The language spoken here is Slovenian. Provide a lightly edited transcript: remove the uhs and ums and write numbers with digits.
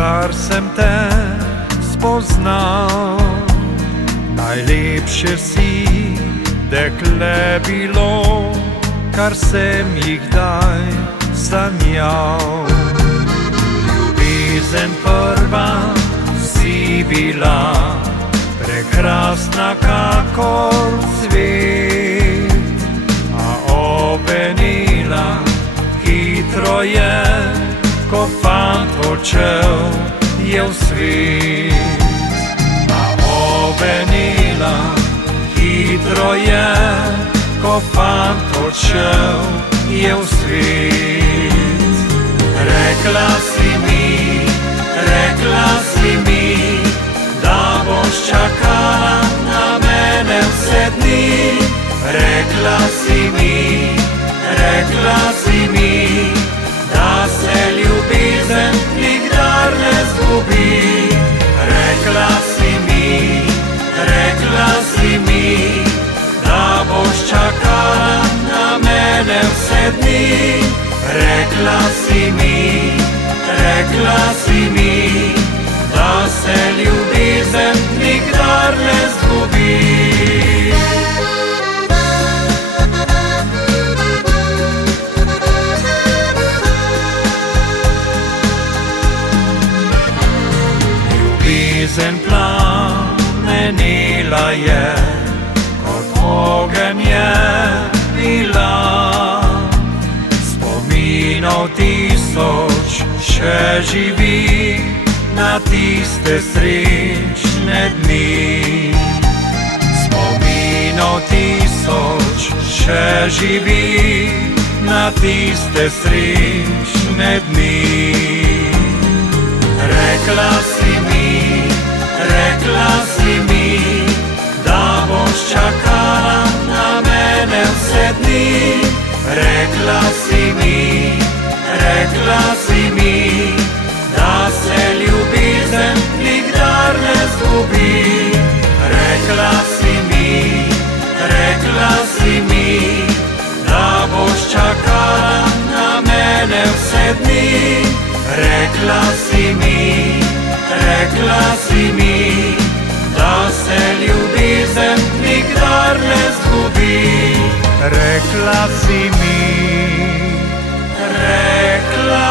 odkar sem te spoznal. Najlepše si, dekle, bilo, kar sem jih kdaj sanjal. Ljubezen prva si bila, prekrasna kakor cvet, a ovenila hitro je, ko fant odšel je v svet. A ovenila hitro je, ko fant odšel je v svet. Rekla si mi, da boš čakala na mene vse dni. Rekla si mi, da se ljubezen nikdar ne zgubi. Rekla si mi, da boš čakala na mene vse dni. Rekla si mi, da se ljubezen nikdar ne zgubi. Ljubezen plamenila je, kot ogenj je bila. Spominov tisoč še živi na tiste srečne dni. Spominov tisoč še živi na tiste srečne dni. Rekla si mi, da boš čakala na mene vse dni. Rekla si mi, da se ljubezen nikdar ne zgubi. Rekla si mi, da boš čakala na mene vse dni. Rekla si mi, da se ljubezen nikdar ne zgubi. Rekla si mi, rekla